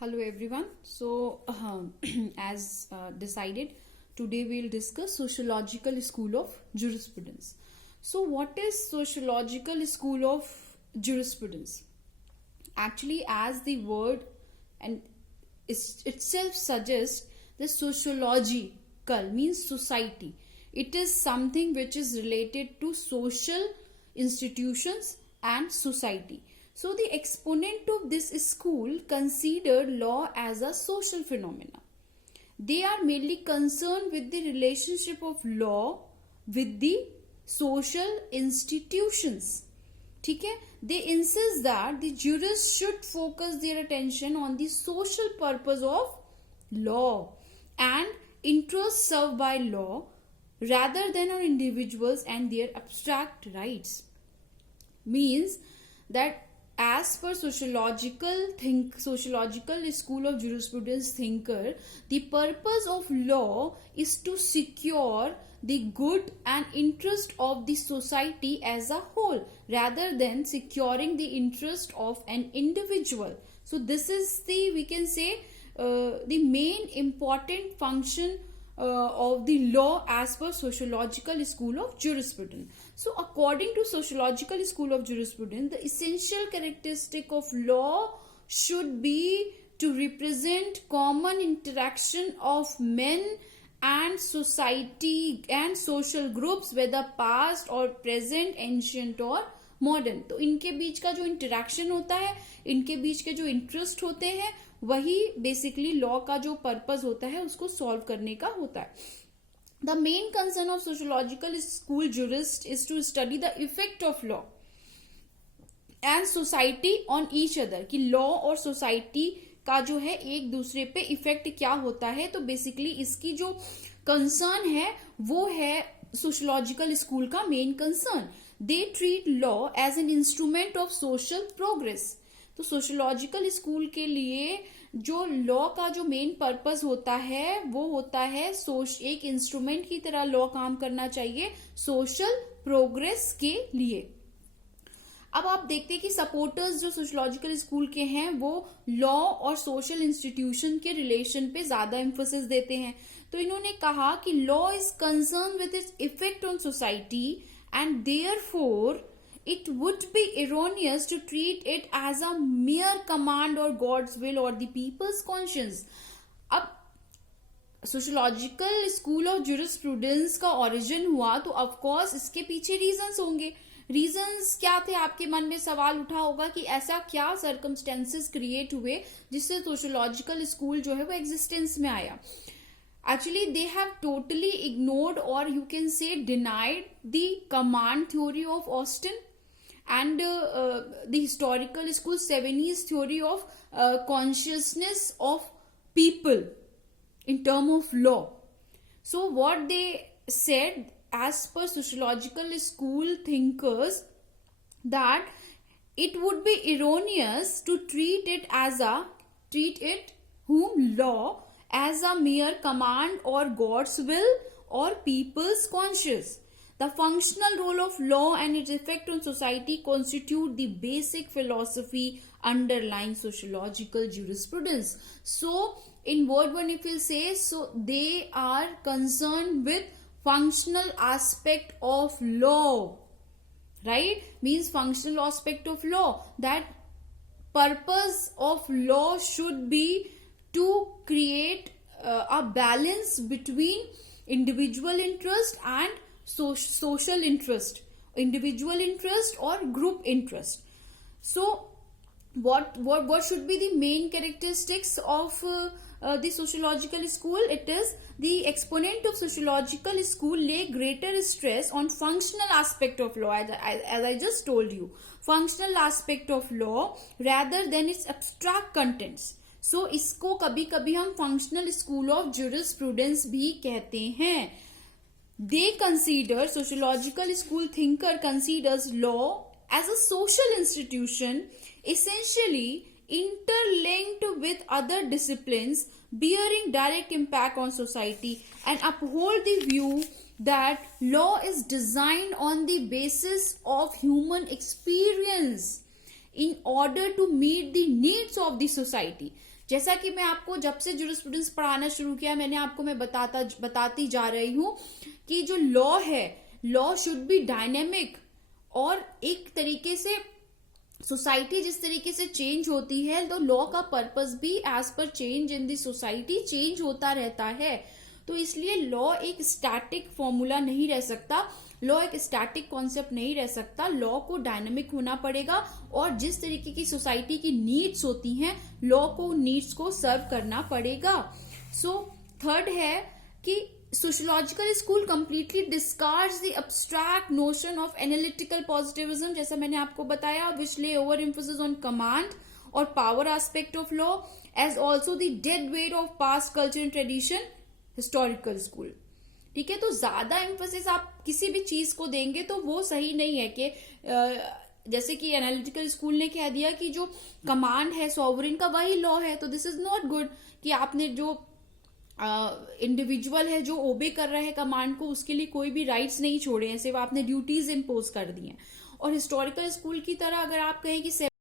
Hello everyone. So, as decided, today we'll discuss sociological school of jurisprudence. So, what is sociological school of jurisprudence? Actually, as the word and itself suggests, the sociological means society. It is something which is related to social institutions and society. So the exponent of this school considered law as a social phenomena. They are mainly concerned with the relationship of law with the social institutions. ठीक है, they insist that the jurists should focus their attention on the social purpose of law and interests served by law rather than on individuals and their abstract rights. Means that as per sociological school of jurisprudence thinker, the purpose of law is to secure the good and interest of the society as a whole rather than securing the interest of an individual. So this is the, we can say, the main important function of the law as per sociological school of jurisprudence. So according to sociological school of jurisprudence, the essential characteristic of law should be to represent common interaction of men and society and social groups, whether past or present, ancient or modern. तो इनके बीच का जो interaction होता है, इनके बीच के जो interest होते हैं, वही बेसिकली लॉ का जो पर्पस होता है उसको सॉल्व करने का होता है. The main concern of sociological school jurist is to study the effect of law and society on each other, कि लॉ और सोसाइटी का जो है एक दूसरे पे इफेक्ट क्या होता है. तो बेसिकली इसकी जो कंसर्न है वो है सोशियोलॉजिकल स्कूल का main concern. They treat law as an instrument of social progress. तो सोशियोलॉजिकल स्कूल के लिए जो लॉ का जो मेन पर्पस होता है वो होता है एक इंस्ट्रूमेंट की तरह लॉ काम करना चाहिए सोशल प्रोग्रेस के लिए. अब आप देखते हैं कि सपोर्टर्स जो सोशियोलॉजिकल स्कूल के हैं वो लॉ और सोशल इंस्टीट्यूशन के रिलेशन पे ज्यादा एम्फोसिस देते हैं. तो इन्होंने कहा कि law is concern with its effect on society and therefore it would be erroneous to treat it as a mere command or God's will or the people's conscience. अब सोशियोलॉजिकल स्कूल ऑफ जुरिस्प्रूडेंस का origin हुआ तो of course इसके पीछे reasons होंगे. Reasons क्या थे, आपके मन में सवाल उठा होगा कि ऐसा क्या सर्कमस्टेंसेस क्रिएट हुए जिससे सोशियोलॉजिकल स्कूल जो है वो एग्जिस्टेंस में आया. Actually, they have totally ignored or you can say denied the command theory of Austin and the historical school Seventies theory of consciousness of people in term of law. So what they said as per sociological school thinkers, that it would be erroneous to treat it whom law as a mere command or God's will or people's conscience. The functional role of law and its effect on society constitute the basic philosophy underlying sociological jurisprudence. So, in word one, if you say, so they are concerned with functional aspect of law, right? Means functional aspect of law. That purpose of law should be to create a balance between individual interest and social interest, individual interest or group interest. So what should be the main characteristics of the sociological school? It is the exponent of sociological school lay greater stress on functional aspect of law, as I just told you, functional aspect of law rather than its abstract contents. So इसको कभी कभी हम functional school of jurisprudence भी कहते हैं. They consider, sociological school thinker considers law as a social institution essentially interlinked with other disciplines bearing direct impact on society, and uphold the view that law is designed on the basis of human experience in order to meet the needs of the society. जैसा कि मैं आपको जब से jurisprudence पढ़ाना शुरू किया मैं बताती जा रही हूं कि जो लॉ है, लॉ शुड बी डायनेमिक, और एक तरीके से सोसाइटी जिस तरीके से चेंज होती है तो लॉ का पर्पस भी as per change in the society change होता रहता है। तो इसलिए लॉ एक स्टैटिक फॉर्मूला नहीं रह सकता, लॉ एक स्टैटिक कॉन्सेप्ट नहीं रह सकता। लॉ को डायनामिक होना पड़ेगा और जिस तरीके की सोसाइटी की नीड्स होती हैं लॉ को नीड्स को सर्व करना पड़ेगा। सो थर्ड है कि sociological school completely discards the abstract notion of analytical positivism, जैसा मैंने आपको बताया, which lay over emphasis on command और power aspect of law as also the dead weight of past culture and tradition historical school. ठीक है, तो ज्यादा emphasis आप किसी भी चीज को देंगे तो वो सही नहीं है कि जैसे कि एनालिटिकल स्कूल ने कह दिया कि जो कमांड है सॉवरेन का वही लॉ है, तो दिस इज नॉट गुड कि आपने जो इंडिविजुअल है जो ओबे कर रहा है कमांड को उसके लिए कोई भी राइट्स नहीं छोड़े हैं, सिर्फ आपने ड्यूटीज इम्पोज कर दी हैं। और हिस्टोरिकल स्कूल की तरह अगर आप कहें कि